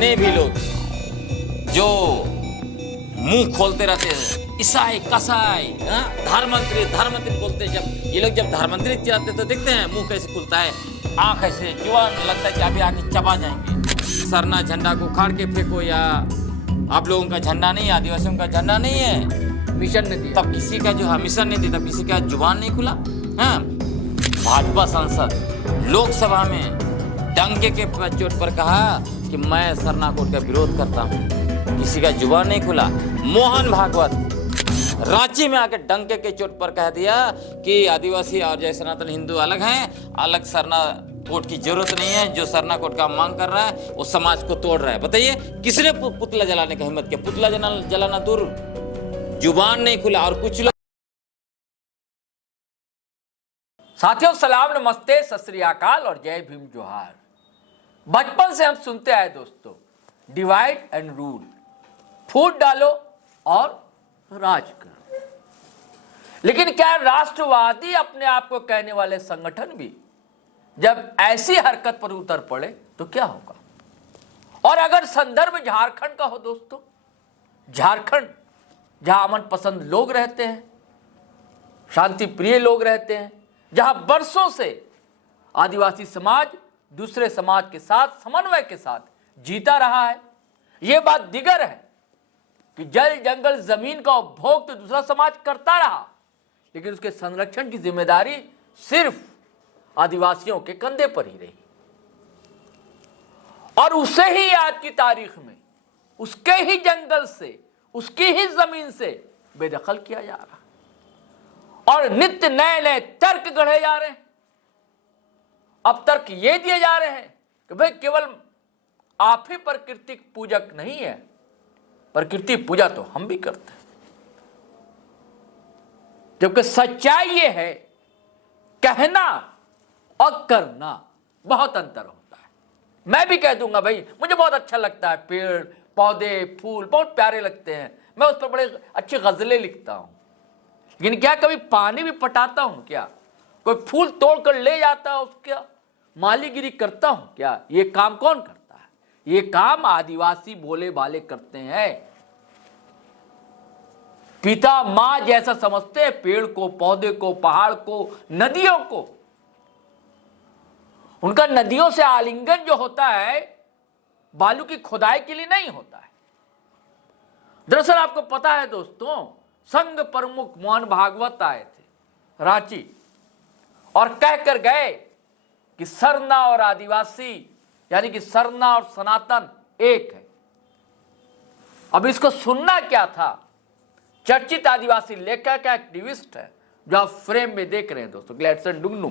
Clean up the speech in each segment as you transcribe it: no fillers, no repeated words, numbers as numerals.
जितने भी लोग जो मुंह खोलते रहते हैं, ईसाई कसाई, धर्ममंत्री बोलते हैं, जब ये लोग जब धर्ममंत्री चिल्लाते तो देखते हैं मुंह कैसे खुलता है, आंख ऐसे जुबान लगता है कि अभी आके चबा जाएंगे। सरना झंडा को उखाड़ के फेंको, या आप लोगों का झंडा नहीं, आदिवासियों का झंडा नहीं है, मिशन ने दिया, तब किसी का जो मिशन नहीं दिया, तब किसी का जुबान नहीं खुला। हाँ, भाजपा सांसद लोकसभा में डंके के चोट पर कहा कि मैं सरना कोड का विरोध करता हूँ, किसी का जुबान नहीं खुला। मोहन भागवत रांची में आके डंके के चोट पर कह दिया कि आदिवासी और जय सनातन हिंदू अलग हैं, अलग सरना कोड की जरूरत नहीं है, जो सरना कोड का मांग कर रहा है वो समाज को तोड़ रहा है। बताइए किसने पुतला जलाने का हिम्मत किया? पुतला जलाना दूर, जुबान नहीं खुला। और कुछ लोग, साथियों सलाम, नमस्ते, सत श्री अकाल और जय भीम जोहार। बचपन से हम सुनते आए दोस्तों, डिवाइड एंड रूल, फूट डालो और राज करो। लेकिन क्या राष्ट्रवादी अपने आप को कहने वाले संगठन भी जब ऐसी हरकत पर उतर पड़े तो क्या होगा? और अगर संदर्भ झारखंड का हो दोस्तों, झारखंड जहां अमन पसंद लोग रहते हैं, शांति प्रिय लोग रहते हैं, जहां बरसों से आदिवासी समाज दूसरे समाज के साथ समन्वय के साथ जीता रहा है। यह बात दिगर है कि जल जंगल जमीन का उपभोग तो दूसरा समाज करता रहा, लेकिन उसके संरक्षण की जिम्मेदारी सिर्फ आदिवासियों के कंधे पर ही रही। और उसे ही आज की तारीख में उसके ही जंगल से, उसकी ही जमीन से बेदखल किया जा रहा और नित्य नए नए तर्क गढ़े जा रहे हैं। अब तर्क ये दिए जा रहे हैं कि भाई केवल आप ही प्रकृति पूजक नहीं है, प्रकृति पूजा तो हम भी करते हैं। जबकि सच्चाई ये है, कहना और करना बहुत अंतर होता है। मैं भी कह दूंगा भाई मुझे बहुत अच्छा लगता है, पेड़ पौधे फूल बहुत प्यारे लगते हैं, मैं उस पर बड़े अच्छी गजलें लिखता हूं, लेकिन क्या कभी पानी भी पटाता हूं? क्या कोई फूल तोड़कर ले जाता है उसका मालीगिरी करता हूं? क्या ये काम कौन करता है? ये काम आदिवासी बोले वाले करते हैं। पिता मां जैसा समझते हैं पेड़ को, पौधे को, पहाड़ को, नदियों को। उनका नदियों से आलिंगन जो होता है बालू की खुदाई के लिए नहीं होता है। दरअसल आपको पता है दोस्तों, संघ प्रमुख मोहन भागवत आए थे रांची और कहकर गए कि सरना और आदिवासी यानी कि सरना और सनातन एक है। अब इसको सुनना क्या था? चर्चित आदिवासी लेखक एक्टिविस्ट है जो आप फ्रेम में देख रहे हैं दोस्तों, ग्लैडसन डुंगनू,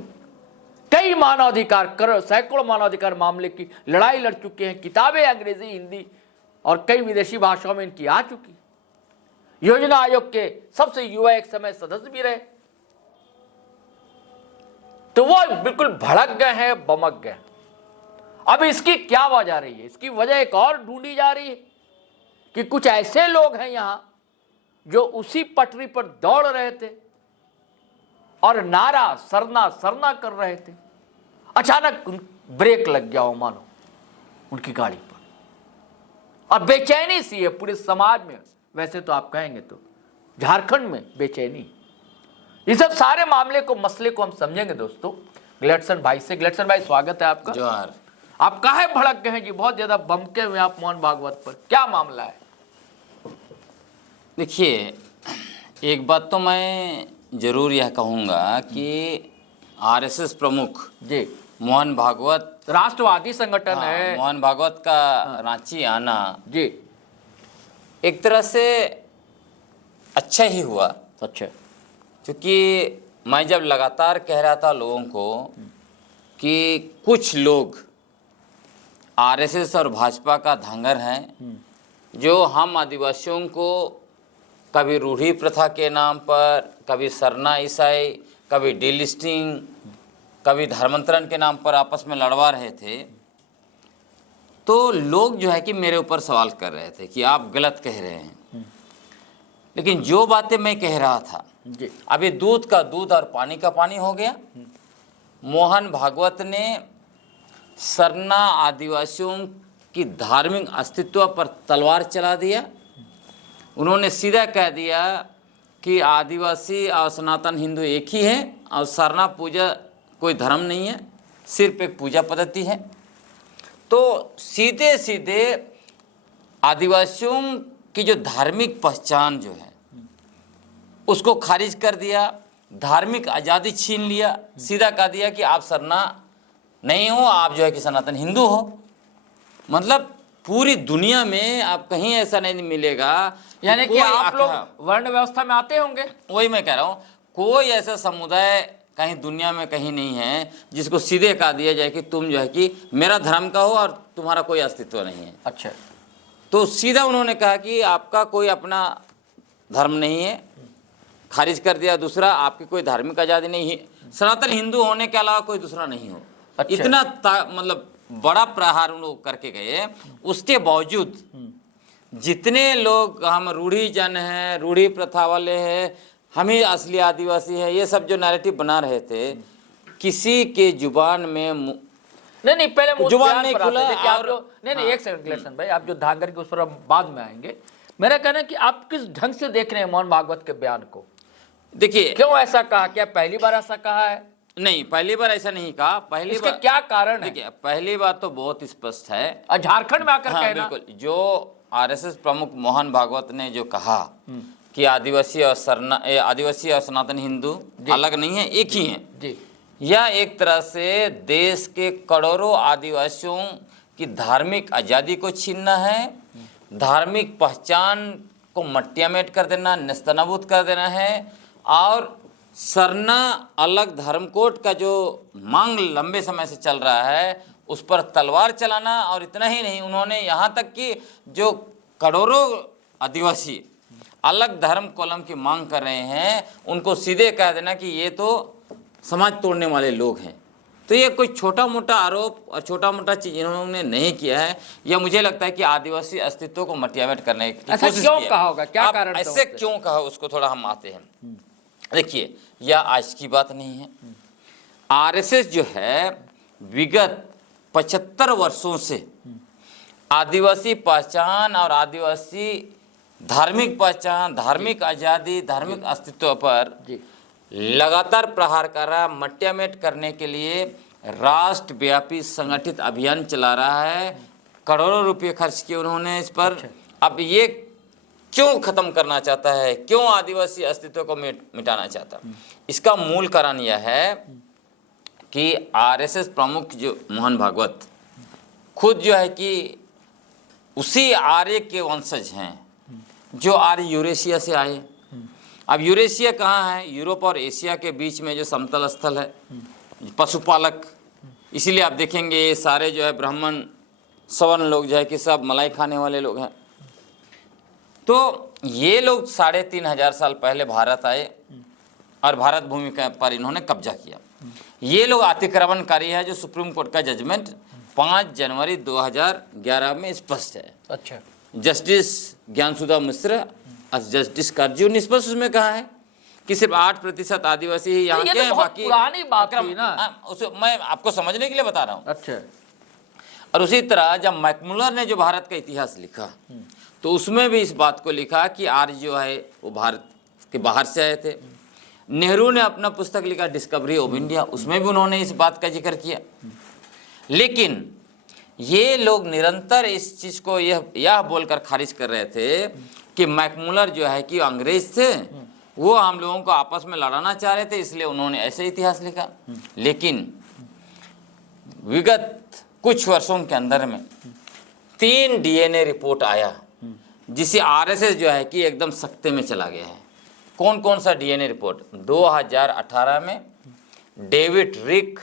कई मानवाधिकार सैकड़ों मानवाधिकार मामले की लड़ाई लड़ चुके हैं, किताबें अंग्रेजी, हिंदी और कई विदेशी भाषाओं में इनकी आ चुकी। योजना आयोग के सबसे युवा एक समय सदस्य भी रहे। तो वो बिल्कुल भड़क गए हैं, बमक गए। अब इसकी क्या वजह रही है? इसकी वजह एक और ढूंढी जा रही है कि कुछ ऐसे लोग हैं यहां जो उसी पटरी पर दौड़ रहे थे और नारा सरना सरना कर रहे थे। अचानक ब्रेक लग गया हो मानो उनकी गाड़ी पर, और बेचैनी सी है पूरे समाज में। वैसे तो आप कहेंगे तो झारखंड में बेचैनी। ये सब सारे मामले को, मसले को हम समझेंगे दोस्तों ग्लैडसन भाई से। ग्लैडसन भाई स्वागत है आपका। जोहार। आप काहे भड़क गए हैं जी? बहुत ज्यादा बमके हुए आप मोहन भागवत पर, क्या मामला है? देखिए, एक बात तो मैं जरूर यह कहूँगा कि आरएसएस प्रमुख जी मोहन भागवत राष्ट्रवादी संगठन है, मोहन भागवत का रांची आना जी एक तरह से अच्छा ही हुआ। अच्छा, क्योंकि मैं जब लगातार कह रहा था लोगों को कि कुछ लोग आरएसएस और भाजपा का धांगर हैं जो हम आदिवासियों को कभी रूढ़ी प्रथा के नाम पर, कभी सरना ईसाई, कभी डीलिस्टिंग, कभी धर्मांतरण के नाम पर आपस में लड़वा रहे थे। तो लोग जो है कि मेरे ऊपर सवाल कर रहे थे कि आप गलत कह रहे हैं। लेकिन जो बातें मैं कह रहा था जी, अभी दूध का दूध और पानी का पानी हो गया। मोहन भागवत ने सरना आदिवासियों कि धार्मिक अस्तित्व पर तलवार चला दिया। उन्होंने सीधा कह दिया कि आदिवासी और सनातन हिंदू एक ही हैं और सरना पूजा कोई धर्म नहीं है, सिर्फ एक पूजा पद्धति है। तो सीधे सीधे आदिवासियों की जो धार्मिक पहचान जो है उसको खारिज कर दिया, धार्मिक आज़ादी छीन लिया, सीधा कह दिया कि आप सरना नहीं हो, आप जो है कि सनातन हिंदू हो। मतलब पूरी दुनिया में आप कहीं ऐसा नहीं मिलेगा, यानी कि कोई आप लोग वर्ण व्यवस्था में आते होंगे। वही मैं कह रहा हूँ, कोई ऐसा समुदाय कहीं दुनिया में कहीं नहीं है जिसको सीधे कहा दिया जाए कि तुम जो है कि मेरा धर्म का हो और तुम्हारा कोई अस्तित्व नहीं है। अच्छा, तो सीधा उन्होंने कहा कि आपका कोई अपना धर्म नहीं है, खारिज कर दिया। दूसरा, आपकी कोई धार्मिक आज़ादी नहीं है, सनातन हिंदू होने के अलावा कोई दूसरा नहीं हो। अच्छा। इतना मतलब बड़ा प्रहार उन लोग करके गए। उसके बावजूद जितने लोग हम रूढ़ी जन हैं, रूढ़ी प्रथा वाले हैं, हम ही असली आदिवासी हैं, ये सब जो नैरेटिव बना रहे थे, किसी के जुबान में नहीं पहले मुझे जुबान नहीं खुला। नहीं एक सेकंड किलेक्शन भाई, आप जो धांगर के उस पर बाद में आएंगे। मेरा कहना है कि आप किस ढंग से देख रहे हैं मोहन भागवत के बयान को? देखिए, क्यों ऐसा कहा? क्या पहली बार ऐसा कहा है? नहीं, पहली बार ऐसा नहीं कहा। पहली इसके बार क्या कारण है? देखिए, पहली बार तो बहुत स्पष्ट है। और झारखंड में आकर हाँ, कहना, बिल्कुल। जो आरएसएस प्रमुख मोहन भागवत ने जो कहा कि आदिवासी और सनातन हिंदू अलग नहीं है, एक ही हैं जी, यह एक तरह से देश के करोड़ों आदिवासियों की धार्मिक आज़ादी को छीनना है, धार्मिक पहचान को मट्टियामेट कर देना, नेस्तनाबूद कर देना है। और सरना अलग धर्म कोड का जो मांग लंबे समय से चल रहा है उस पर तलवार चलाना। और इतना ही नहीं, उन्होंने यहाँ तक कि जो करोड़ों आदिवासी अलग धर्म कॉलम की मांग कर रहे हैं उनको सीधे कह देना कि ये तो समाज तोड़ने वाले लोग हैं। तो ये कोई छोटा मोटा आरोप और छोटा मोटा चीज इन्होंने नहीं किया है। यह मुझे लगता है कि आदिवासी अस्तित्व को मटियामेट करने की कोशिश क्यों की कहा होगा? क्या कारण था ऐसे क्यों कहा, उसको थोड़ा हम आते हैं। देखिए, यह आज की बात नहीं है। आरएसएस जो है विगत 75 वर्षों से आदिवासी पहचान और आदिवासी धार्मिक पहचान, धार्मिक आज़ादी, धार्मिक अस्तित्व पर लगातार प्रहार कर रहा, मट्टियामेट करने के लिए राष्ट्रव्यापी संगठित अभियान चला रहा है। करोड़ों रुपए खर्च किए उन्होंने इस पर। अब ये क्यों खत्म करना चाहता है, क्यों आदिवासी अस्तित्व को मिटाना चाहता? इसका मूल कारण यह है कि आरएसएस प्रमुख जो मोहन भागवत खुद जो है कि उसी आर्य के वंशज हैं जो आर्य यूरेशिया से आए। अब यूरेशिया कहाँ है? यूरोप और एशिया के बीच में जो समतल स्थल है, पशुपालक। इसीलिए आप देखेंगे ये सारे जो है ब्राह्मण सवर्ण लोग जो है कि सब मलाई खाने वाले लोग हैं। तो ये लोग 3500 साल पहले भारत आए और भारत भूमि पर इन्होंने कब्जा किया। ये लोग अतिक्रमणकारी है, जो सुप्रीम कोर्ट का जजमेंट 5 जनवरी 2011 में स्पष्ट है। अच्छा, जस्टिस ज्ञानसुधा मिश्र और जस्टिस कार्जू ने स्पष्ट उसमें कहा है कि सिर्फ 8% आदिवासी ही यहाँ के हैं, बाकी पुरानी बात हुई ना। उसे मैं आपको समझने के लिए बता रहा हूँ। अच्छा, और उसी तरह जब मैकमुलर ने जो भारत का इतिहास लिखा तो उसमें भी इस बात को लिखा कि आर्य जो है वो भारत के बाहर से आए थे। नेहरू ने अपना पुस्तक लिखा डिस्कवरी ऑफ इंडिया, उसमें भी उन्होंने इस बात का जिक्र किया। लेकिन ये लोग निरंतर इस चीज़ को यह बोलकर खारिज कर रहे थे कि मैकमुलर जो है कि अंग्रेज थे, वो हम लोगों को आपस में लड़ाना चाह रहे थे, इसलिए उन्होंने ऐसे इतिहास लिखा। लेकिन विगत कुछ वर्षों के अंदर में 3 डीएनए रिपोर्ट आया जिसे आरएसएस जो है कि एकदम सख्ते में चला गया है। कौन कौन सा डीएनए रिपोर्ट? 2018 में डेविड रिक,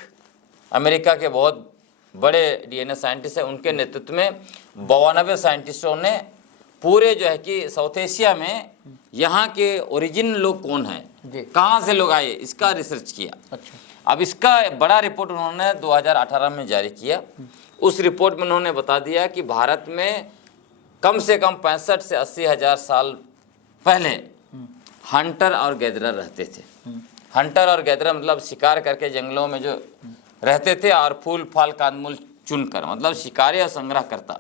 अमेरिका के बहुत बड़े डीएनए साइंटिस्ट हैं, उनके नेतृत्व में 92 साइंटिस्टों ने पूरे जो है कि साउथ एशिया में यहाँ के ओरिजिन लोग कौन हैं, कहाँ से लोग आए, इसका रिसर्च किया। अच्छा, अब इसका बड़ा रिपोर्ट उन्होंने 2018 में जारी किया। उस रिपोर्ट में उन्होंने बता दिया कि भारत में कम से कम 65 से 80 हज़ार साल पहले हंटर और गैदरर रहते थे। हंटर और गैदरर मतलब शिकार करके जंगलों में जो रहते थे और फूल फाल कंदमूल चुनकर, मतलब शिकारी और संग्रह करता।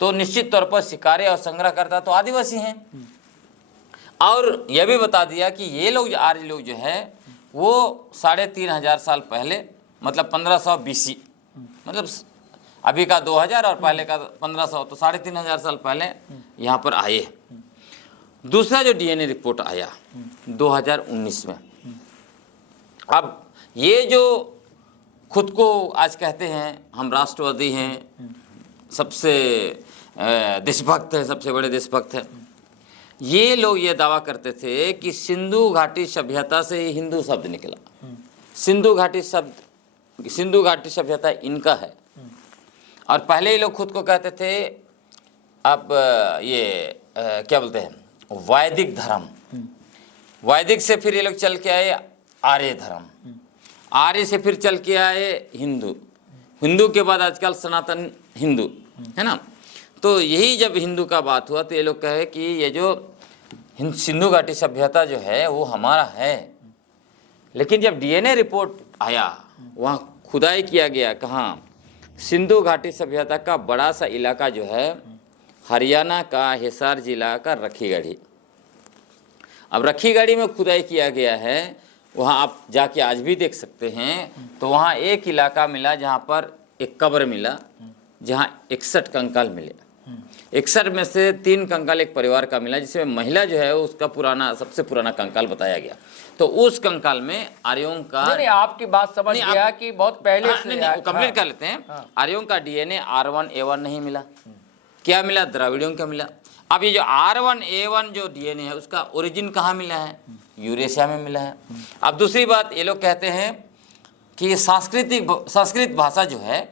तो निश्चित तौर पर शिकारी और संग्रहकर्ता तो आदिवासी हैं। और यह भी बता दिया कि ये लोग जो आर्य लोग जो है वो 3,500 साल पहले, मतलब 1500 BC, मतलब अभी का 2000 और पहले का 1500, तो 3,500 साल पहले यहाँ पर आए। दूसरा जो DNA रिपोर्ट आया 2019 में, अब ये जो खुद को आज कहते हैं हम राष्ट्रवादी हैं, सबसे देशभक्त हैं, सबसे बड़े देशभक्त हैं, ये लोग ये दावा करते थे कि सिंधु घाटी सभ्यता से ही हिंदू शब्द निकला। सिंधु घाटी सभ्यता इनका है। और पहले ही लोग खुद को कहते थे अब ये क्या बोलते हैं, वैदिक धर्म। वैदिक से फिर ये लोग चल के आए आर्य धर्म, आर्य से फिर चल के आए हिंदू, हिंदू के बाद आजकल सनातन हिंदू है ना। तो यही जब हिंदू का बात हुआ तो ये लोग कहे कि ये जो सिंधु घाटी सभ्यता जो है वो हमारा है। लेकिन जब DNA रिपोर्ट आया, वहाँ खुदाई किया गया, कहाँ, सिंधु घाटी सभ्यता का बड़ा सा इलाका जो है हरियाणा का हिसार जिला का रखीगढ़ी। अब रखीगढ़ी में खुदाई किया गया है, वहाँ आप जाके आज भी देख सकते हैं। तो वहाँ एक इलाका मिला जहाँ पर एक कब्र मिला, जहाँ 61 कंकाल मिले। 61 में से 3 कंकाल एक परिवार का मिला, जिसमें महिला जो है उसका पुराना, सबसे पुराना कंकाल बताया गया। तो उस कंकाल में आर्यों का नहीं, आपकी बात समझ गया कि बहुत पहले से कंप्लीट कर लेते हैं। आर्यों का DNA R1A1 नहीं मिला, क्या मिला, द्रविड़ियों का मिला। अब ये जो R1A1 जो DNA है उसका ओरिजिन कहाँ मिला है, यूरेशिया में मिला है। अब दूसरी बात, ये लोग कहते हैं कि संस्कृत भाषा जो है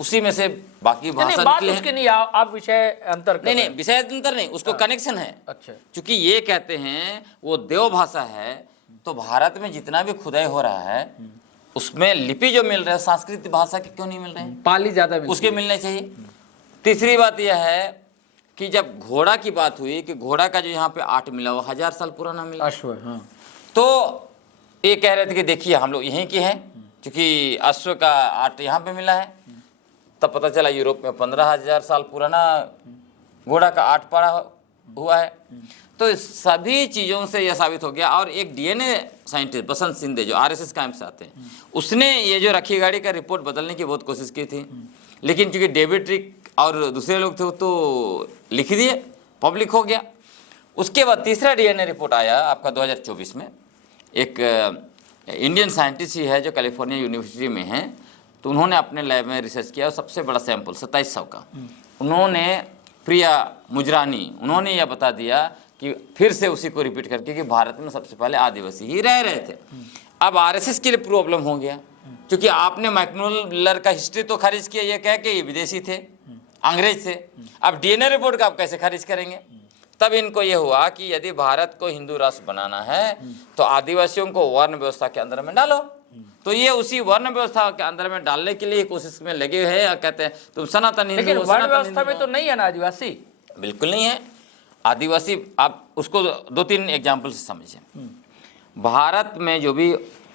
उसी में से बाकी भाषा निकले हैं। नहीं, आप विषय अंतर नहीं, विषय अंतर नहीं, उसको कनेक्शन है। अच्छा, क्योंकि ये कहते हैं वो देव भाषा है, तो भारत में जितना भी खुदाई हो रहा है उसमें लिपि जो मिल रहा है संस्कृत भाषा के क्यों नहीं मिल रहे हैं, पाली ज्यादा उसके मिलने चाहिए। तीसरी बात यह है कि जब घोड़ा की बात हुई कि घोड़ा का जो यहाँ पे 8 मिला वो 1000 साल पुराना मिला। अश्व, हाँ। तो ये कह रहे थे कि देखिए हम लोग यहीं के हैं, क्योंकि अश्व का 8 यहाँ पे मिला है। तब पता चला यूरोप में 15,000 साल पुराना घोड़ा का 8 पड़ा हुआ है। तो इस सभी चीज़ों से यह साबित हो गया। और एक DNA साइंटिस्ट बसंत सिंधे जो RSS कैंप से आते हैं, उसने ये जो रखीगढ़ी का रिपोर्ट बदलने की बहुत कोशिश की थी, लेकिन क्योंकि डेविड ट्रिक और दूसरे लोग थे वो तो लिख दिए, पब्लिक हो गया। उसके बाद तीसरा DNA रिपोर्ट आया आपका 2024 में। एक इंडियन साइंटिस्ट ही है जो कैलिफोर्निया यूनिवर्सिटी में है, तो उन्होंने अपने लैब में रिसर्च किया और सबसे बड़ा सैंपल 2700 का उन्होंने, प्रिया मुजरानी, उन्होंने यह बता दिया कि फिर से उसी को रिपीट करके कि भारत में सबसे पहले आदिवासी ही रह रहे थे। अब RSS के लिए प्रॉब्लम हो गया, क्योंकि आपने मैकमिलर का हिस्ट्री तो खारिज किया, ये कह के ये विदेशी थे, अंग्रेज थे। अब DNA रिपोर्ट का आप कैसे खारिज करेंगे? तब इनको ये हुआ कि यदि भारत को हिंदू राष्ट्र बनाना है तो आदिवासियों को वर्ण व्यवस्था के अंदर में डालो। तो ये उसी वर्ण व्यवस्था के अंदर में डालने के लिए कोशिश में लगे हुए हैं। कहते हैं तुम सनातन हिंदू, लेकिन वर्ण व्यवस्था में तो नहीं है ना आदिवासी, बिल्कुल नहीं है आदिवासी। आप उसको 2-3 एग्जाम्पल से समझें। भारत में जो भी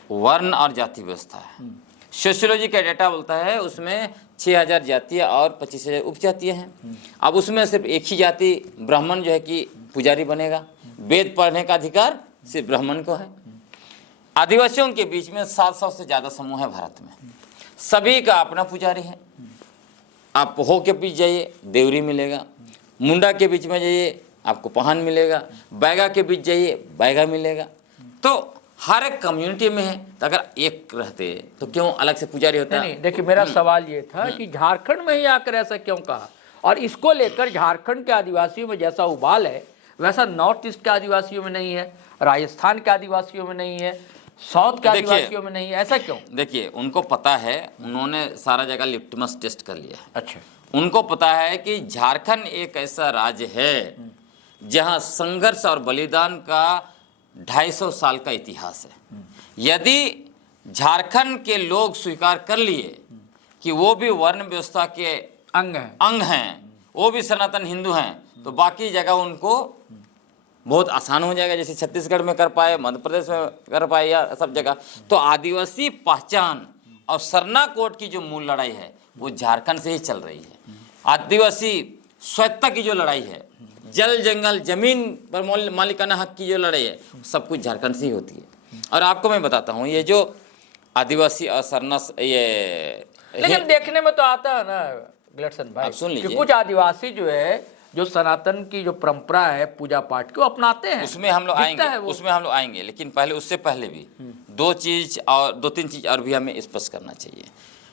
वर्ण और जाति व्यवस्था है, सोशियोलॉजी का डेटा बोलता है उसमें 6000 जातियाँ और 25,000 उपजातियाँ हैं। अब उसमें सिर्फ एक ही जाति ब्राह्मण जो है कि पुजारी बनेगा, वेद पढ़ने का अधिकार सिर्फ ब्राह्मण को है। आदिवासियों के बीच में 700 से ज़्यादा समूह है भारत में, सभी का अपना पुजारी है। आप हो के बीच जाइए देवरी मिलेगा, मुंडा के बीच में जाइए आपको पहान मिलेगा, बैगा के बीच जाइए बैगा मिलेगा। तो हर एक कम्युनिटी में है, तो अगर एक रहते तो क्यों अलग से पुजारी होता है? नहीं, देखिए मेरा सवाल ये था कि झारखंड में ही आकर ऐसा क्यों कहा, और इसको लेकर झारखंड के आदिवासियों में जैसा उबाल है वैसा नॉर्थ ईस्ट के आदिवासियों में नहीं है, राजस्थान के आदिवासियों में नहीं है, साउथ के आदिवासियों में नहीं है, ऐसा क्यों? देखिए उनको पता है, उन्होंने सारा जगह लिटमस टेस्ट कर लिया है। अच्छा, उनको पता है कि झारखंड एक ऐसा राज्य है जहां संघर्ष और बलिदान का 250 साल का इतिहास है। यदि झारखंड के लोग स्वीकार कर लिए कि वो भी वर्ण व्यवस्था के अंग हैं, वो भी सनातन हिंदू हैं, तो बाकी जगह उनको बहुत आसान हो जाएगा, जैसे छत्तीसगढ़ में कर पाए, मध्य प्रदेश में कर पाए या सब जगह। तो आदिवासी पहचान और सरना कोड की जो मूल लड़ाई है वो झारखंड से ही चल रही है। आदिवासी स्वायत्तता की जो लड़ाई है, जल जंगल जमीन पर मालिकाना हक की जो लड़ाई है, सब कुछ झारखंड से ही होती है। और आपको मैं बताता हूँ, ये जो आदिवासी और सरना ये लेकिन देखने में तो आता है ना ग्लेडसन भाई, आप सुन लीजिए। कि कुछ आदिवासी जो है, जो सनातन की जो परंपरा है पूजा पाठ की, वो अपनाते हैं। उसमें हम लोग दिखता आएंगे, है वो। उसमें हम लोग आएंगे, लेकिन पहले उससे पहले भी दो तीन चीज और भी हमें स्पष्ट करना चाहिए।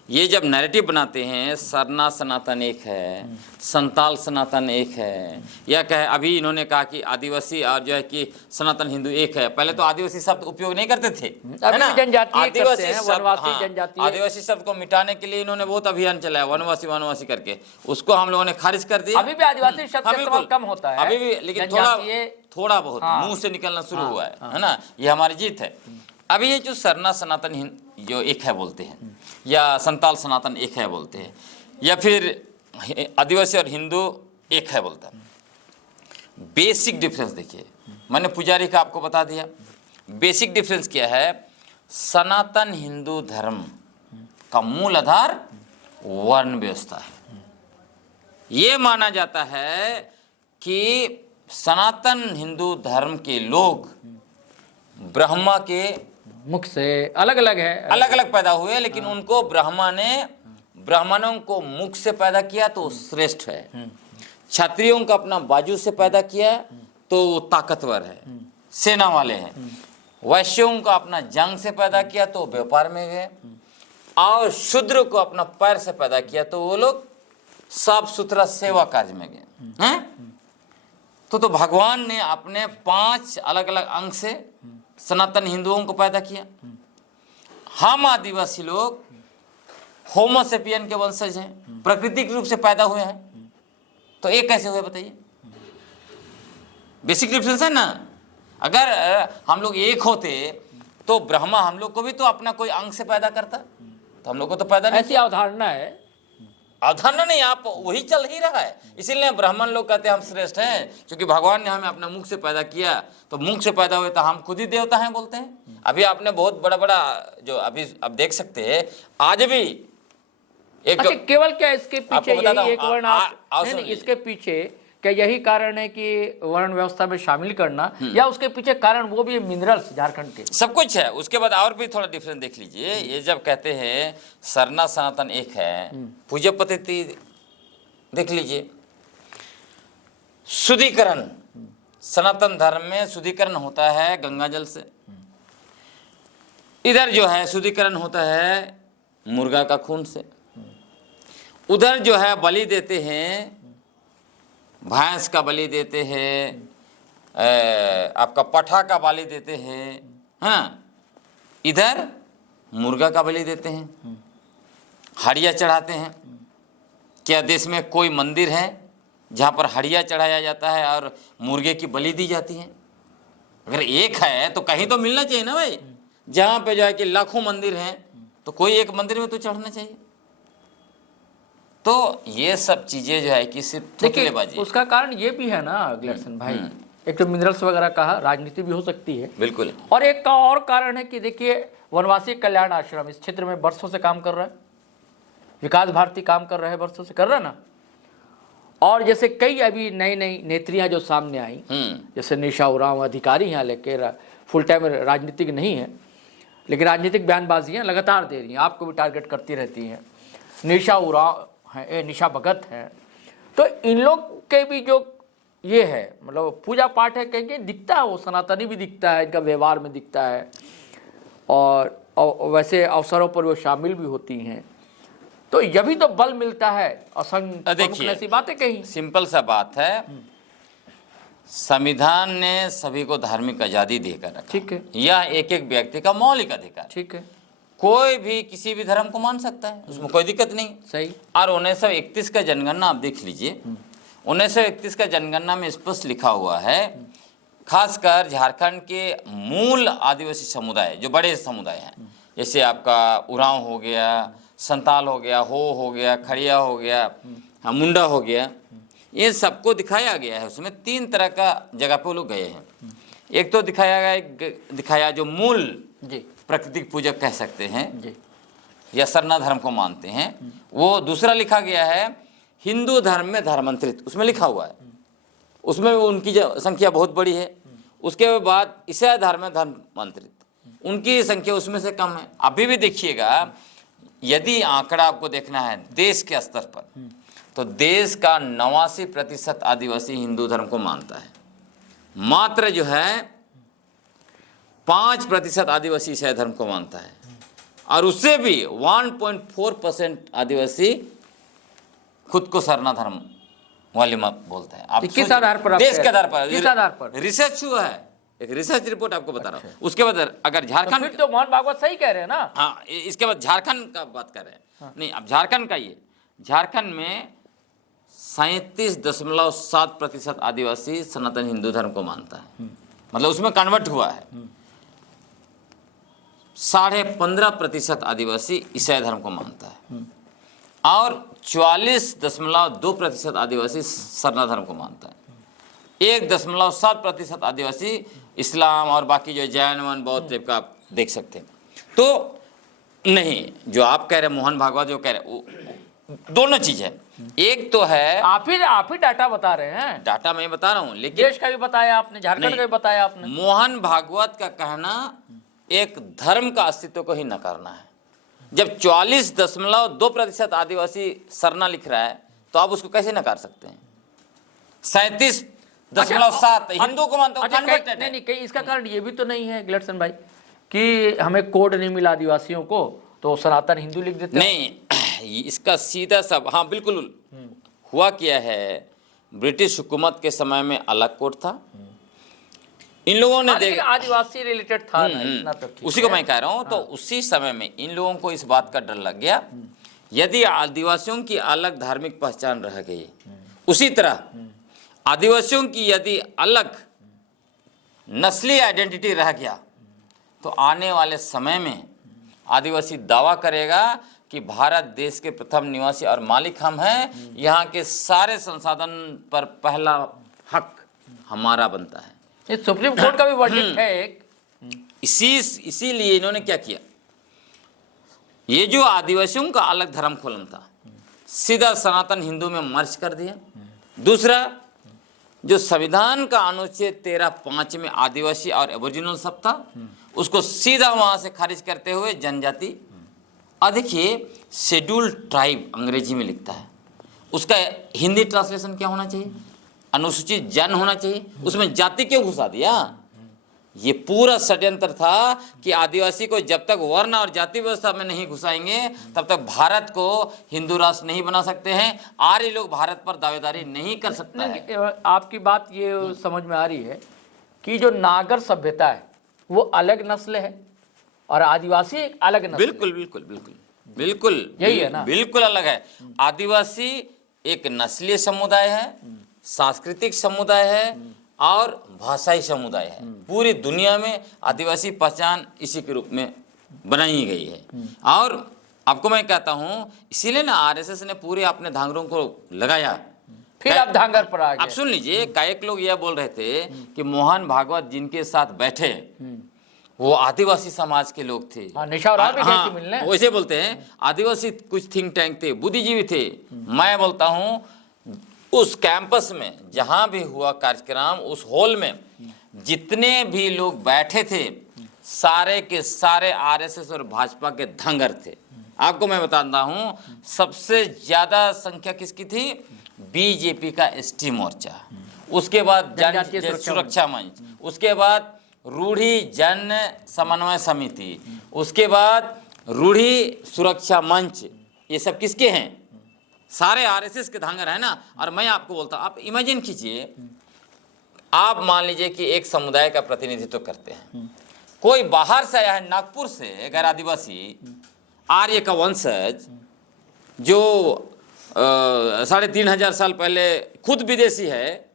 ये जब नैरेटिव बनाते हैं सरना सनातन एक है, संताल सनातन एक है, या कहे अभी इन्होंने कहा कि आदिवासी और जो है कि सनातन हिंदू एक है। पहले तो आदिवासी शब्द उपयोग नहीं करते थे, है अभी ना? जनजातीय करते हैं, शब्द, वनवासी हाँ, जनजातीय। आदिवासी शब्द को मिटाने के लिए इन्होंने बहुत अभियान चलाया, वनवासी वनवासी करके, उसको हम लोगों ने खारिज कर दिया। अभी भी आदिवासी शब्द हाँ, का इस्तेमाल बिल्कुल। कम होता है, अभी भी, लेकिन जनजातीय थोड़ा बहुत हाँ, मुंह से निकलना शुरू हाँ, हुआ है ना? ये हमारी जीत है। अभी ये जो सरना सनातन जो एक है बोलते हैं, या संताल सनातन एक है बोलते हैं, या फिर आदिवासी और हिंदू एक है बोलता है, बेसिक डिफरेंस देखिए, मैंने पुजारी का आपको बता दिया। बेसिक डिफरेंस क्या है? सनातन हिंदू धर्म का मूल आधार वर्ण व्यवस्था है। ये माना जाता है कि सनातन हिंदू धर्म के लोग ब्रह्मा के मुख से अलग अलग है, अलग अलग पैदा हुए, लेकिन उनको ब्रह्मा ने ब्राह्मणों को मुख से पैदा किया तो श्रेष्ठ है, क्षत्रियों को अपना बाजू से पैदा किया तो वो ताकतवर है, सेना वाले हैं, वैश्यों को अपना जंग से पैदा किया तो व्यापार में गए, और शूद्र को अपना पैर से पैदा किया तो वो लोग साफ सुथरा सेवा कार्य में गए हैं। तो भगवान ने अपने 5 अलग अलग अंग से सनातन हिंदुओं को पैदा किया। हम आदिवासी लोग होमोसेपियन के वंशज हैं, प्राकृतिक रूप से पैदा हुए हैं, तो ये कैसे हुए बताइए? बेसिक डिफरेंस है ना। अगर हम लोग एक होते तो ब्रह्मा हम लोग को भी तो अपना कोई अंग से पैदा करता, तो हम लोग को तो पैदा नहीं। ऐसी अवधारणा है, अवधारणा नहीं, आप वही चल ही रहा है। इसीलिए ब्राह्मण लोग कहते हैं हम श्रेष्ठ हैं, क्योंकि भगवान ने हमें अपना मुख से पैदा किया, तो मुख से पैदा हुए तो हम खुद ही देवता हैं बोलते हैं। अभी आपने बहुत बड़ा बड़ा जो अभी अब देख सकते हैं, आज भी एक अच्छा, केवल क्या इसके पीछे आपको बताता यही एक हूं, वर्ण नहीं, इसके पीछे क्या यही कारण है कि वर्ण व्यवस्था में शामिल करना, या उसके पीछे कारण वो भी मिनरल्स झारखंड के सब कुछ है। उसके बाद और भी थोड़ा डिफरेंस देख लीजिए। ये जब कहते हैं सरना सनातन एक है, पूजा पद्धति देख लीजिए। शुद्धिकरण, सनातन धर्म में शुद्धिकरण होता है गंगा जल से। इधर जो है शुद्धिकरण होता है मुर्गा का खून से। उधर जो है बलि देते हैं, भैंस का बलि देते हैं, आपका पठा का बलि देते हैं, है ना? इधर मुर्गा का बलि देते हैं, हड़िया चढ़ाते हैं। क्या देश में कोई मंदिर है जहाँ पर हड़िया चढ़ाया जाता है और मुर्गे की बलि दी जाती है? अगर एक है तो कहीं तो मिलना चाहिए ना भाई। जहाँ पे जो है कि लाखों मंदिर हैं, तो कोई एक मंदिर में तो चढ़ना चाहिए। तो ये सब चीजें जो है कि सिर्फ थोथलेबाजी। उसका कारण ये भी है ना ग्लेडसन भाई, एक तो मिनरल्स वगैरह कहा, राजनीति भी हो सकती है बिल्कुल। और एक का और कारण है कि देखिए वनवासी कल्याण आश्रम इस क्षेत्र में वर्षों से काम कर रहा है, विकास भारती काम कर रहे हैं, वर्षों से कर रहा है ना। और जैसे कई अभी नई नई नेत्रियां जो सामने आई, जैसे निशा उरांव अधिकारी हैं, लेकिन फुल टाइम राजनीतिक नहीं है, लेकिन राजनीतिक बयानबाजियां लगातार दे रही हैं, आपको भी टारगेट करती रहती हैं। निशा उरांव है, निशा भगत है, तो इन लोग के भी जो ये है मतलब पूजा पाठ है, कहेंगे दिखता है, वो सनातनी भी दिखता है, इनका व्यवहार में दिखता है, और वैसे अवसरों पर वो शामिल भी होती हैं। तो यह भी तो बल मिलता है। देखिए ऐसी बातें कही, सिंपल सा बात है, संविधान ने सभी को धार्मिक आजादी देकर रखा। ठीक है, यह एक एक व्यक्ति का मौलिक अधिकार। ठीक है, कोई भी किसी भी धर्म को मान सकता है, उसमें कोई दिक्कत नहीं। सही। और 1931 का जनगणना आप देख लीजिए, 1931 का जनगणना में स्पष्ट लिखा हुआ है, खासकर झारखंड के मूल आदिवासी समुदाय जो बड़े समुदाय हैं, जैसे आपका उरांव हो गया, संताल हो गया, हो गया, खड़िया हो गया, मुंडा हो गया, ये सबको दिखाया गया है। उसमें 3 तरह का जगह पे वो लोग गए हैं। एक तो दिखाया जो मूल जी प्राकृतिक पूजक कह सकते हैं जी, या सरना धर्म को मानते हैं, वो। दूसरा लिखा गया है हिंदू धर्म में धर्मांतरित, उसमें लिखा हुआ है, उसमें उनकी संख्या बहुत बड़ी है। उसके बाद ईसाई धर्म में धर्मांतरित, उनकी संख्या उसमें से कम है। अभी भी देखिएगा, यदि आंकड़ा आपको देखना है देश के स्तर पर, तो देश का 89% आदिवासी हिंदू धर्म को मानता है। मात्र जो है 5% आदिवासी ईसाई धर्म को मानता है, और उससे भी 1.4% आदिवासी खुद को सरना धर्म वाले मत बोलते हैं। आप किस आधार पर? देश के आधार पर, किस आधार पर? रिसर्च हुआ है, एक रिसर्च रिपोर्ट आपको बता रहा हूँ। उसके बाद अगर झारखंड, फिर तो मोहन भागवत सही कह रहे हैं ना। हाँ, इसके बाद झारखंड का बात कर रहे हैं। नहीं, अब झारखंड का, ये झारखंड में 37.7% आदिवासी सनातन हिंदू धर्म को मानता है, मतलब उसमें कन्वर्ट हुआ है। 15.5% आदिवासी ईसाई धर्म को मानता है, और 44.2% आदिवासी सरना धर्म को मानता है। 1.7% आदिवासी इस्लाम और बाकी जो जैन वन बौद्ध टाइप का आप देख सकते हैं। तो नहीं, जो आप कह रहे हैं मोहन भागवत जो कह रहे हैं, दोनों चीज है। एक तो है, आप ही डाटा बता रहे हैं। डाटा मैं बता रहा हूं, लेकिन देश का भी बताया आपने, झारखंड का भी बताया आपने। मोहन भागवत का कहना एक धर्म का अस्तित्व को ही नकारना है। जब 44.2% आदिवासी सरना लिख रहा है, तो आप उसको कैसे नकार सकते हैं? 37.7 हिंदू को मानता हूं, कन्वर्टेड है। नहीं, कहीं इसका कारण ये भी तो नहीं है गिलटसन भाई कि हमें कोड नहीं मिला आदिवासियों को, तो सनातन हिंदू लिख देते हैं? नहीं, इसका सीधा सब, हाँ बिल्कुल हुआ क्या है, ब्रिटिश हुकूमत के समय में अलग कोड था, इन लोगों ने देखा, आदिवासी रिलेटेड था ना, इतना तो ठीक उसी को है। मैं कह रहा हूं। तो उसी समय में इन लोगों को इस बात का डर लग गया, यदि आदिवासियों की अलग धार्मिक पहचान रह गई, उसी तरह आदिवासियों की यदि अलग नस्ली आइडेंटिटी रह गया, तो आने वाले समय में आदिवासी दावा करेगा कि भारत देश के प्रथम निवासी और मालिक हम हैं, यहाँ के सारे संसाधन पर पहला हक हमारा बनता है। ये सुप्रीम कोर्ट का भी वर्डिक्ट है एक। इसीलिए इन्होंने क्या किया, ये जो आदिवासियों का अलग धर्म खोलन था, सीधा सनातन हिंदू में मर्ज कर दिया। दूसरा, जो संविधान का अनुच्छेद 13(5) में आदिवासी और एबोरिजिनल सब था, उसको सीधा वहां से खारिज करते हुए जनजाति। और देखिए, शेड्यूल्ड ट्राइब अंग्रेजी में लिखता है, उसका हिंदी ट्रांसलेशन क्या होना चाहिए? अनुसूचित जन होना चाहिए। उसमें जाति क्यों घुसा दिया? ये पूरा षड्यंत्र था कि आदिवासी को जब तक वर्ण और जाति व्यवस्था में नहीं घुसाएंगे, तब तक भारत को हिंदू राष्ट्र नहीं बना सकते हैं, आर्य लोग भारत पर दावेदारी नहीं कर सकता है। आपकी बात ये समझ में आ रही है कि जो नागर सभ्यता है वो अलग नस्ल है और आदिवासी एक अलग नस्ल। बिल्कुल बिल्कुल बिल्कुल बिल्कुल, यही है ना? बिल्कुल अलग है। आदिवासी एक नस्लीय समुदाय है, सांस्कृतिक समुदाय है और भाषाई समुदाय है। पूरी दुनिया में आदिवासी पहचान इसी के रूप में बनाई गई है। और आपको मैं कहता हूं, इसीलिए ना आरएसएस ने पूरे अपने धांगरों को लगाया। फिर आप धांगर पर आ गए। आप सुन लीजिए, कायक लोग यह बोल रहे थे कि मोहन भागवत जिनके साथ बैठे वो आदिवासी समाज के लोग थे। निशावराव भी गए थे मिलने। वैसे बोलते हैं, आदिवासी कुछ थिंक टैंक थे, बुद्धिजीवी थे। मैं बोलता हूं, उस कैंपस में जहां भी हुआ कार्यक्रम, उस हॉल में जितने भी लोग बैठे थे, सारे के सारे आरएसएस और भाजपा के धंगर थे। आपको मैं बताता हूं, सबसे ज्यादा संख्या किसकी थी? बीजेपी का एसटी मोर्चा, उसके बाद जन सुरक्षा मंच, उसके बाद रूढ़ी जन समन्वय समिति, उसके बाद रूढ़ी सुरक्षा मंच। ये सब किसके हैं? सारे आरएसएस के धांगर है ना। और मैं आपको बोलता हूं, आप इमेजिन कीजिए, आप मान लीजिए कि एक समुदाय का प्रतिनिधित्व करते हैं, कोई बाहर से आया है, नागपुर से, गैर आदिवासी आर्य का वंशज, जो 3,500 साल पहले खुद विदेशी है,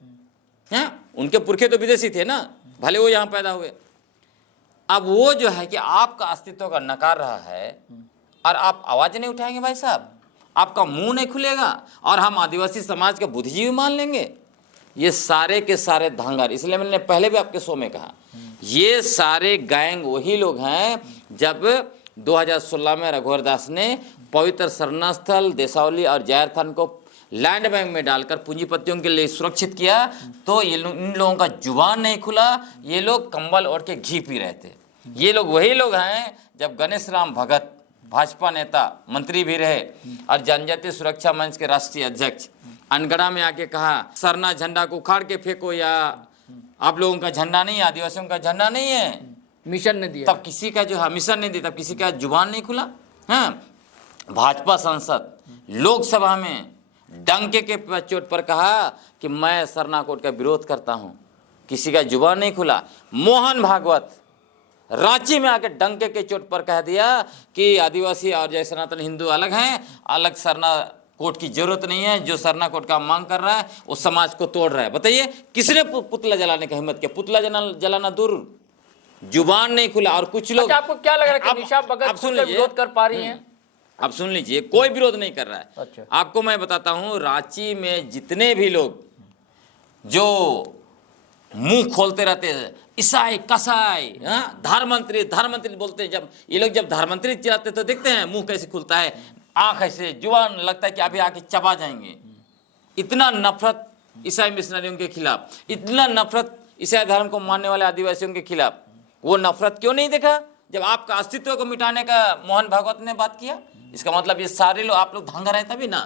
उनके पुरखे तो विदेशी थे ना, भले वो यहाँ पैदा हुए। अब वो जो है कि आपका अस्तित्व का नकार रहा है, और आप आवाज नहीं उठाएंगे भाई साहब, आपका मुंह नहीं खुलेगा, और हम आदिवासी समाज के बुद्धिजीवी मान लेंगे। ये सारे के सारे धांगर, इसलिए मैंने पहले भी आपके शो में कहा, ये सारे गैंग वही लोग हैं जब 2016 में रघुवर दास ने पवित्र शरणस्थल देसावली और जयरथान को लैंड बैंक में डालकर पूंजीपतियों के लिए सुरक्षित किया, तो इन लोगों का जुबान नहीं खुला। ये लोग कंबल ओढ़ के घी पी रहे थे। ये लोग वही लोग हैं जब गणेश राम भगत भाजपा नेता, मंत्री भी रहे और जनजातीय सुरक्षा मंच के राष्ट्रीय अध्यक्ष, अनगढ़ा में आके कहा सरना झंडा को उखाड़ के फेंको, या आप लोगों का झंडा नहीं है, आदिवासियों का झंडा नहीं है, मिशन ने दिया। तब किसी का जो मिशन नहीं दिया, तब किसी का जुबान नहीं खुला। हाँ, भाजपा सांसद लोकसभा में डंके के चोट पर कहा कि मैं सरना कोड का विरोध करता हूं, किसी का जुबान नहीं खुला। मोहन भागवत रांची में आकर डंके के चोट पर कह दिया कि आदिवासी और जय सनातन हिंदू अलग हैं, अलग सरना कोड की जरूरत नहीं है। जो सरना कोड का मांग कर रहा है वो समाज को तोड़ रहा है। बताइए किसने पुतला जलाने की हिम्मत किया? पुतला जलाना दूर, जुबान नहीं खुला। और कुछ लोग, अच्छा, आपको क्या लग रहा है कि निशा भगत सुन खुलकर विरोध कर पा रही हैं? आप सुन लीजिए, कोई विरोध नहीं कर रहा है। अच्छा। आपको मैं बताता हूं, रांची में जितने भी लोग जो मुंह खोलते रहते हैं, ईसाई कसाई, धारमंत्री बोलते हैं, जब ये लोग जब धारमंत्री चिल्लाते तो देखते हैं मुंह कैसे खुलता है, आंख ऐसे, जुबान लगता है कि अभी आके चबा जाएंगे। इतना नफरत ईसाई मिशनरियों के खिलाफ, इतना नफरत ईसाई धर्म को मानने वाले आदिवासियों के खिलाफ। वो नफरत क्यों नहीं देखा जब आपका अस्तित्व को मिटाने का मोहन भागवत ने बात किया? इसका मतलब ये सारे लोग, आप लोग धांगा रहे तभी ना।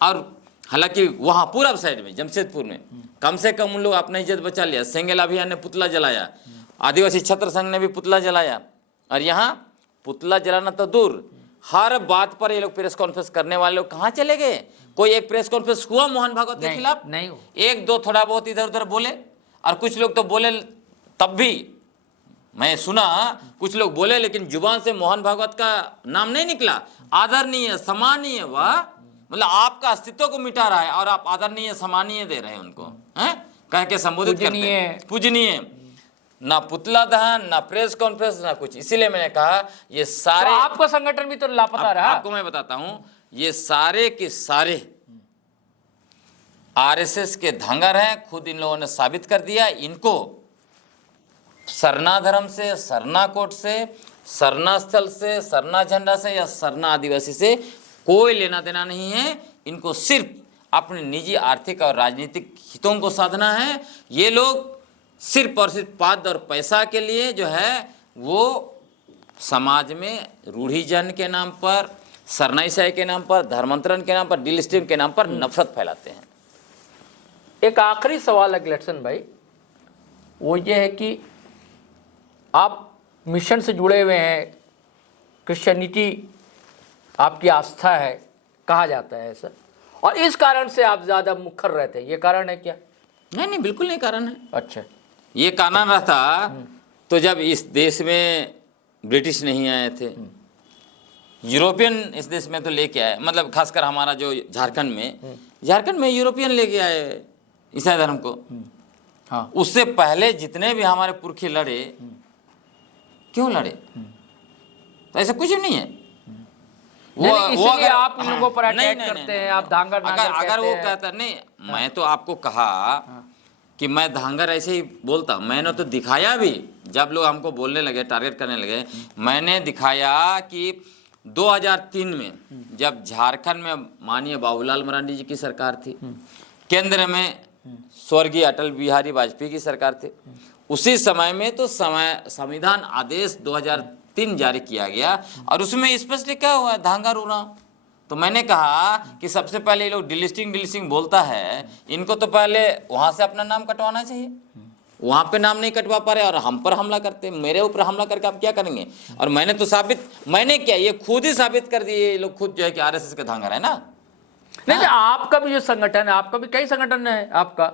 और हालांकि वहां पूरब साइड में जमशेदपुर में कम से कम उन लोग अपना इज्जत बचा लिया। सेंगेल अभियान ने पुतला जलाया, आदिवासी छत्र संघ ने भी पुतला जलाया, और यहाँ पुतला जलाना तो दूर, हर बात पर ये लोग प्रेस कॉन्फ्रेंस करने वाले लोग कहाँ चले गए? कोई एक प्रेस कॉन्फ्रेंस हुआ मोहन भागवत के खिलाफ? नहीं। एक दो थोड़ा बहुत इधर उधर बोले, और कुछ लोग तो बोले, तब भी मैं सुना कुछ लोग बोले, लेकिन जुबान से मोहन भागवत का नाम नहीं निकला। आदरणीय, सम्मानीय, वाह, मतलब आपका अस्तित्व को मिटा रहा है और आप आदरणीय सम्मानीय दे रहे हैं उनको, हैं कह के संबोधित करते हैं, पूजनीय। ना पुतला दहन, ना प्रेस कॉन्फ्रेंस, ना कुछ। इसीलिए मैंने कहा ये सारे, तो आपका संगठन भी तो लापता रहा। आपको मैं बताता हूं, ये सारे के सारे आरएसएस के धांगर हैं। खुद इन लोगों ने साबित कर दिया। इनको सरना धर्म से, सरना कोट से, सरना स्थल से, सरना झंडा से या सरना आदिवासी से कोई लेना देना नहीं है। इनको सिर्फ अपने निजी आर्थिक और राजनीतिक हितों को साधना है। ये लोग सिर्फ और सिर्फ पद और पैसा के लिए जो है वो समाज में रूढ़ीजन के नाम पर, सरनाईसाई के नाम पर, धर्मांतरण के नाम पर, डिलिस्टिंग के नाम पर नफरत फैलाते हैं। एक आखिरी सवाल है गिलेक्सन भाई, वो ये है कि आप मिशन से जुड़े हुए हैं, क्रिश्चियनिटी आपकी आस्था है, कहा जाता है ऐसा, और इस कारण से आप ज़्यादा मुखर रहते हैं, ये कारण है क्या? नहीं, बिल्कुल नहीं कारण है। अच्छा, ये कारण रहता तो जब इस देश में ब्रिटिश नहीं आए थे, यूरोपियन इस देश में तो लेके आए, मतलब खासकर हमारा जो झारखंड में यूरोपियन लेके आए ईसाई धर्म को। हाँ, उससे पहले जितने भी हमारे पुरखे लड़े, क्यों लड़े? तो ऐसा कुछ भी नहीं है। इसलिए आप इन लोगों पर अटैक करते हैं, आप धांगर अगर वो कहता नहीं, मैं तो आपको कहा कि मैं धांगर ऐसे ही बोलता, मैंने तो दिखाया भी। जब लोग हमको बोलने लगे, टारगेट करने लगे, मैंने दिखाया कि 2003 में जब झारखंड में माननीय बाबूलाल मरांडी जी की सरकार थी, केंद्र में स्वर्गीय अटल बिहारी वाजपेयी की सरकार थी, उसी समय में तो संविधान आदेश 2003 जारी किया गया और उसमें स्पष्ट क्या हुआ, धांगर उड़ा। तो मैंने कहा कि सबसे पहले ये लोग डिलिस्टिंग बोलता है, इनको तो पहले वहां से अपना नाम कटवाना चाहिए। वहां पे नाम नहीं कटवा पा रहे और हम पर हमला करते, मेरे ऊपर हमला करके आप क्या करेंगे? और मैंने तो मैंने क्या, ये खुद ही साबित कर दिए ये लोग खुद जो है कि आरएसएस के धांगर है ना। नहीं, आपका भी जो संगठन है, आपका भी कई संगठन है, आपका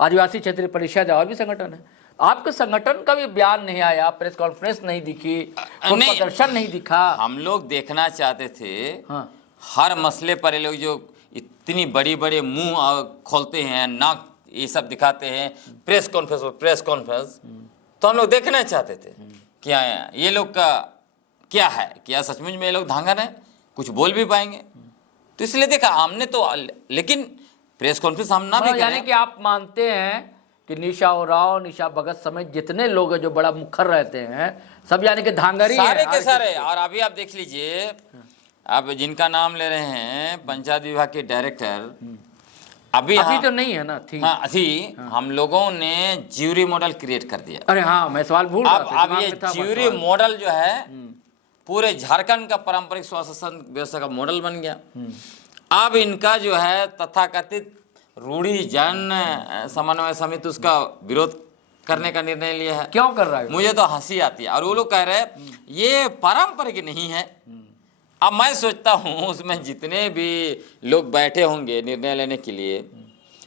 आदिवासी क्षेत्रीय परिषद और भी संगठन है, आपके संगठन का भी बयान नहीं आया, प्रेस कॉन्फ्रेंस नहीं दिखी, प्रदर्शन नहीं दिखा। हम लोग देखना चाहते थे। हाँ। हर मसले पर ये लोग जो इतनी बड़ी मुंह खोलते हैं, नाक ये सब दिखाते हैं, प्रेस कॉन्फ्रेंस, तो हम लोग देखना चाहते थे क्या ये लोग का क्या है, क्या सचमुच में ये लोग धांगर हैं, कुछ बोल भी पाएंगे। तो इसलिए देखा हमने तो, लेकिन प्रेस कॉन्फ्रेंस हम ना भी करें। यानी कि आप मानते हैं कि निशा उरांव, निशा भगत समेत जितने लोग हैं जो बड़ा मुखर रहते हैं, सब यानी कि धांगरी सारे के सारे। और अभी आप देख लीजिए, अब जिनका नाम ले रहे हैं पंचायत विभाग के डायरेक्टर, अभी अभी तो नहीं है ना, थी। हाँ अभी हम लोगों ने ज्यूरी मॉडल क्रिएट कर दिया। अरे हाँ, मैं सवाल भूल रहा था, अब दिमाग ये में था ज्यूरी सवाल। मॉडल जो है पूरे झारखंड का पारंपरिक स्वशासन व्यवस्था का मॉडल बन गया। अब इनका जो है तथाकथित रूढ़ी जन समन्वय समिति उसका विरोध करने का निर्णय लिया है। क्यों कर रहा है? मुझे तो हंसी आती है। और वो लोग कह रहे हैं ये पारंपरिक नहीं है। अब मैं सोचता हूँ उसमें जितने भी लोग बैठे होंगे निर्णय लेने के लिए,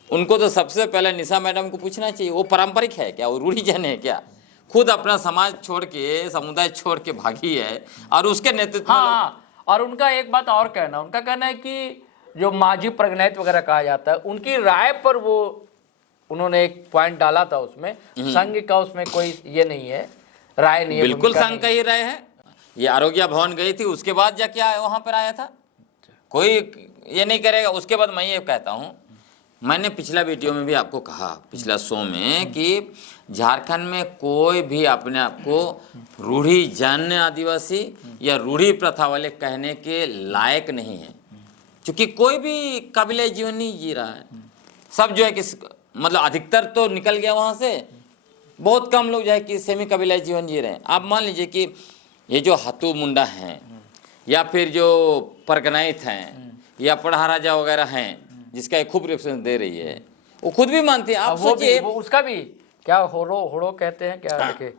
उनको तो सबसे पहले निशा मैडम को पूछना चाहिए वो पारंपरिक है क्या, वो रूढ़ीजन है क्या? खुद अपना समाज छोड़ के, समुदाय छोड़ के भागी है और उसके नेतृत्व में हाँ, और उनका एक बात और कहना, उनका कहना है कि जो मांझी प्रज्ञात वगैरह कहा जाता है, उनकी राय पर वो उन्होंने एक पॉइंट डाला था उसमें, संघ का उसमें कोई ये नहीं है, राय नहीं है। बिल्कुल संघ का ही राय है। ये आरोग्य भवन गई थी, उसके बाद जाके वहां पर आया था, कोई ये नहीं करेगा। उसके बाद मैं ये कहता हूँ, मैंने पिछला वीडियो में भी आपको कहा, पिछला शो में, कि झारखंड में कोई भी अपने आप को रूढ़ी जन आदिवासी या रूढ़ी प्रथा वाले कहने के लायक नहीं है, क्योंकि कोई भी काबिल जीवन नहीं जी रहा है। सब जो है कि मतलब अधिकतर तो निकल गया वहाँ से, बहुत कम लोग जो है कि सेमी कबीलाई जीवन जी रहे हैं। आप मान लीजिए कि ये जो हतू मुंडा हैं या फिर जो परगनाइत हैं या पढ़ा राजा वगैरह हैं, जिसका एक खूब रिप्रेजेंट दे रही है, वो खुद भी मानती है। आप सोचिए, उसका भी क्या होड़ो कहते हैं क्या, देखे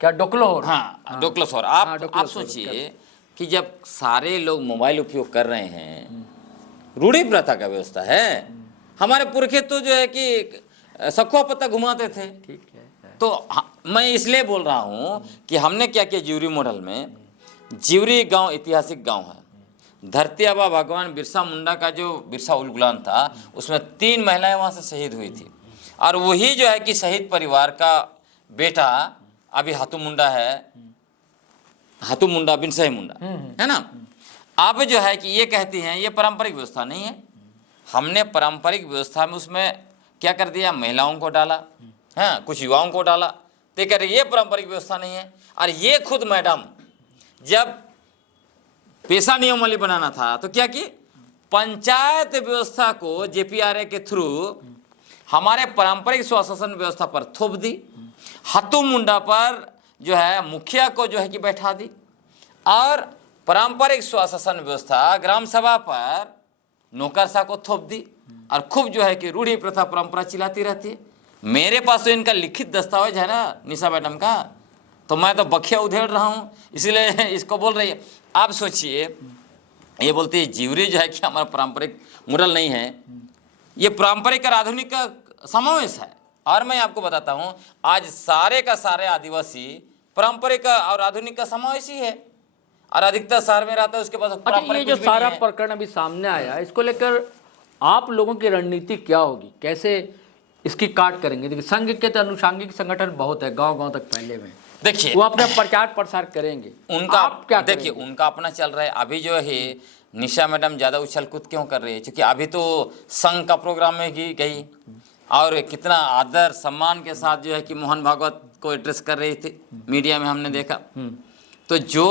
क्या डोकलोर, हाँ डोकलोसोर। आप सोचिए कि जब सारे लोग मोबाइल उपयोग कर रहे हैं, रूढ़ी प्रथा का व्यवस्था है, हमारे पुरखे तो जो है कि सखुआ पत्ता घुमाते थे। ठीक है। तो मैं इसलिए बोल रहा हूँ कि हमने क्या किया ज्यूरी मॉडल में, ज्यूरी गांव ऐतिहासिक गांव है। धरती आबा भगवान बिरसा मुंडा का जो बिरसा उलगुलान था, उसमें 3 महिलाएं वहाँ से शहीद हुई थी, और वही जो है कि शहीद परिवार का बेटा अभी हाथू मुंडा है, हाथू मुंडा बिन सही मुंडा है ना। अब जो है कि ये कहती हैं ये पारंपरिक व्यवस्था नहीं है। हमने पारंपरिक व्यवस्था में उसमें क्या कर दिया, महिलाओं को डाला, हाँ कुछ युवाओं को डाला, तो कह रहे ये पारंपरिक व्यवस्था नहीं है। और ये खुद मैडम जब पेशा नियमावली बनाना था तो क्या की, पंचायत व्यवस्था को जेपीआरए के थ्रू हमारे पारंपरिक स्वशासन व्यवस्था पर थोप दी, हतू मुंडा पर जो है मुखिया को जो है कि बैठा दी, और पारंपरिक स्वशासन व्यवस्था ग्राम सभा पर नौकरशाह को थोप दी, और खूब जो है कि रूढ़ी प्रथा परंपरा चिल्लाती रहती है। मेरे पास तो इनका लिखित दस्तावेज है ना निशा मैडम का, तो मैं तो बखिया उधेड़ रहा हूँ, इसलिए इसको बोल रही है। आप सोचिए, ये बोलती है ज्यूरी जो है कि हमारा पारंपरिक मॉडल नहीं है, ये पारंपरिक और आधुनिक का समावेश है। और मैं आपको बताता हूँ, आज सारे का सारे आदिवासी पारंपरिक और आधुनिक का समावेश ही है, और अधिकतर शहर में रहता है, उसके पास अच्छा, ये जो सारा प्रकरण अभी सामने आया, इसको लेकर आप लोगों की रणनीति क्या होगी, कैसे इसकी काट करेंगे? देखिए संघ के तो अनुषांगिक संगठन बहुत है, गांव-गांव तक फैले हुए हैं, देखिए वो अपना प्रचार प्रसार करेंगे, उनका आप क्या देखिए करेंगे? उनका अपना चल रहा है। अभी जो है निशा मैडम ज़्यादा उछल कूद क्यों कर रही है, क्योंकि अभी तो संघ का प्रोग्राम में गई और कितना आदर सम्मान के साथ जो है कि मोहन भागवत को एड्रेस कर रही थी, मीडिया में हमने देखा। तो जो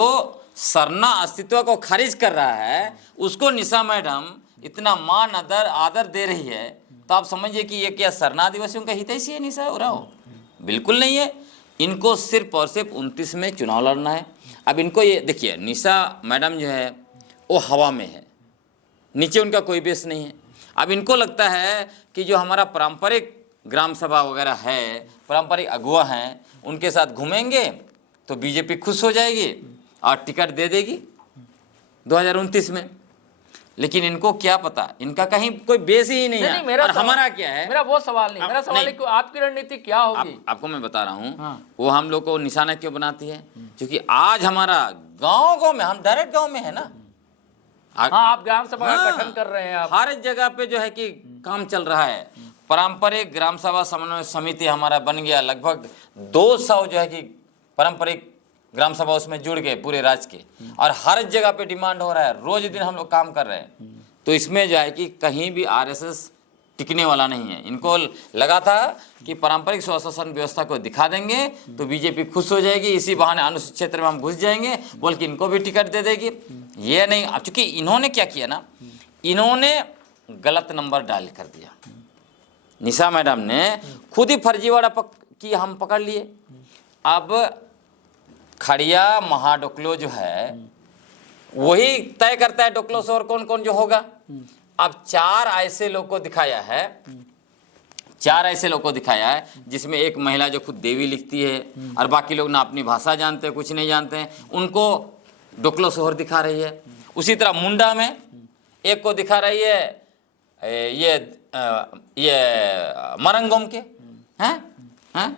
सरना अस्तित्व को खारिज कर रहा है, उसको निशा मैडम इतना मान आदर दे रही है, तो आप समझिए कि ये क्या सरना आदिवासियों का हितैषी है निशा उरांव? बिल्कुल नहीं है। इनको सिर्फ और सिर्फ 29 में चुनाव लड़ना है। अब इनको ये देखिए, निशा मैडम जो है वो हवा में है, नीचे उनका कोई बेस नहीं है। अब इनको लगता है कि जो हमारा पारंपरिक ग्राम सभा वगैरह है, पारंपरिक अगुआ हैं, उनके साथ घूमेंगे तो बीजेपी खुश हो जाएगी और टिकट दे देगी 2029 में। लेकिन इनको क्या पता, इनका कहीं कोई बेस ही नहीं है। और हमारा क्या है, मेरा वो सवाल नहीं, मेरा सवाल है कि आपकी रणनीति क्या होगी? आपको मैं बता रहा हूँ। हाँ। वो हम लोग को निशाना क्यों बनाती है, क्योंकि आज हमारा गांव में, हम डायरेक्ट गांव में है ना। हाँ, आप ग्राम सभा का गठन कर रहे हैं, आप हर जगह पे जो है कि काम चल रहा है। पारंपरिक ग्राम सभा समन्वय समिति हमारा बन गया, लगभग 200 जो है कि पारंपरिक ग्राम सभा उसमें जुड़ गए पूरे राज्य के, और हर जगह पे डिमांड हो रहा है, रोज दिन हम लोग काम कर रहे हैं। तो इसमें जो है कि कहीं भी आरएसएस टिकने वाला नहीं है। इनको लगा था कि पारंपरिक स्वशासन व्यवस्था को दिखा देंगे तो बीजेपी खुश हो जाएगी, इसी बहाने अनुसूचित क्षेत्र में हम घुस जाएंगे बोल के इनको भी टिकट दे देगी। ये नहीं, अब चूंकि इन्होंने क्या किया ना, इन्होंने गलत नंबर डायल कर दिया। निशा मैडम ने खुद ही फर्जीवाड़ा की हम पकड़ लिए। अब खड़िया महाडोकलो जो है वही तय करता है डोकलो से और कौन कौन जो होगा। अब 4 ऐसे लोग को दिखाया है, 4 ऐसे लोग को दिखाया है जिसमें एक महिला जो खुद देवी लिखती है और बाकी लोग ना अपनी भाषा जानते हैं, कुछ नहीं जानते हैं, उनको डोकलो सोहर दिखा रही है। उसी तरह मुंडा में एक को दिखा रही है ये मरंगोम के हैं।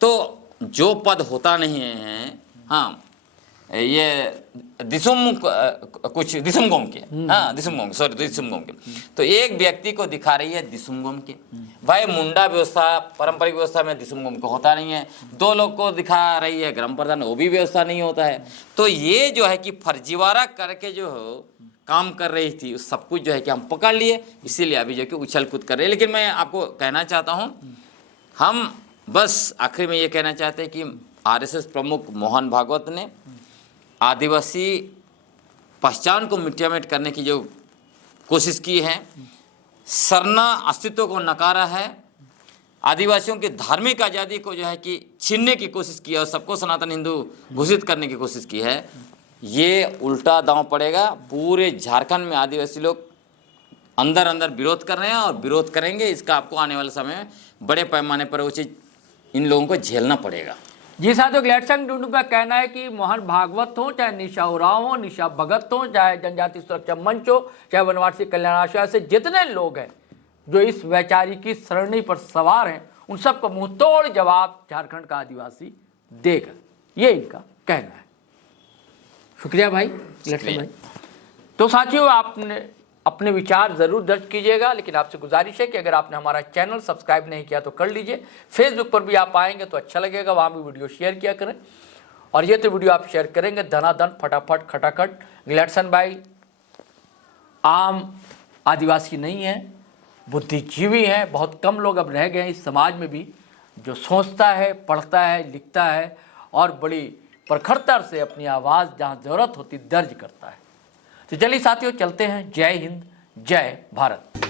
तो जो पद होता नहीं है, हाँ ये दिसुमगोम के, हाँ दिसुमगोम के, तो एक व्यक्ति को दिखा रही है दिसुमगोम के। भाई मुंडा व्यवस्था, पारंपरिक व्यवस्था में दिसुमगोम को होता नहीं है। 2 लोग को दिखा रही है ग्राम प्रधान, वो भी व्यवस्था नहीं होता है। तो ये जो है कि फर्जीवाड़ा करके जो काम कर रही थी उस सब कुछ जो है कि हम पकड़ लिए, इसीलिए अभी जो कि उछल कूद कर रहे हैं। लेकिन मैं आपको कहना चाहता हूँ, हम बस आखिर में ये कहना चाहते हैं कि आरएसएस प्रमुख मोहन भागवत ने आदिवासी पहचान को मिटामिट करने की जो कोशिश की है, सरना अस्तित्व को नकारा है, आदिवासियों की धार्मिक आज़ादी को जो है कि छीनने की कोशिश की है और सबको सनातन हिंदू घोषित करने की कोशिश की है। ये उल्टा दांव पड़ेगा। पूरे झारखंड में आदिवासी लोग अंदर अंदर विरोध कर रहे हैं और विरोध करेंगे। इसका आपको आने वाले समय में बड़े पैमाने पर वो चीज़ इन लोगों को झेलना पड़ेगा। जी साथियों, ग्लेडसन टुडू का कहना है कि मोहन भागवत हो, चाहे निशा उरांव हो, निशा भगत हो, चाहे जनजाति सुरक्षा मंच हो, चाहे वनवासी कल्याण आशय से जितने लोग हैं जो इस वैचारिकी सरणी पर सवार हैं, उन सबको मुंह तोड़ जवाब झारखंड का आदिवासी देगा, ये इनका कहना है। शुक्रिया भाई ग्लेडसन भाई। तो साथियों, आपने अपने विचार ज़रूर दर्ज कीजिएगा, लेकिन आपसे गुजारिश है कि अगर आपने हमारा चैनल सब्सक्राइब नहीं किया तो कर लीजिए। फेसबुक पर भी आप आएंगे तो अच्छा लगेगा, वहाँ भी वीडियो शेयर किया करें। और ये तो वीडियो आप शेयर करेंगे धनाधन फटाफट खटाखट। ग्लेडसन भाई आम आदिवासी नहीं है, बुद्धिजीवी हैं। बहुत कम लोग अब रह गए हैं इस समाज में भी जो सोचता है, पढ़ता है, लिखता है और बड़ी प्रखरता से अपनी आवाज़ जहाँ ज़रूरत होती दर्ज करता है। तो चलिए साथियों, चलते हैं। जय हिंद, जय भारत।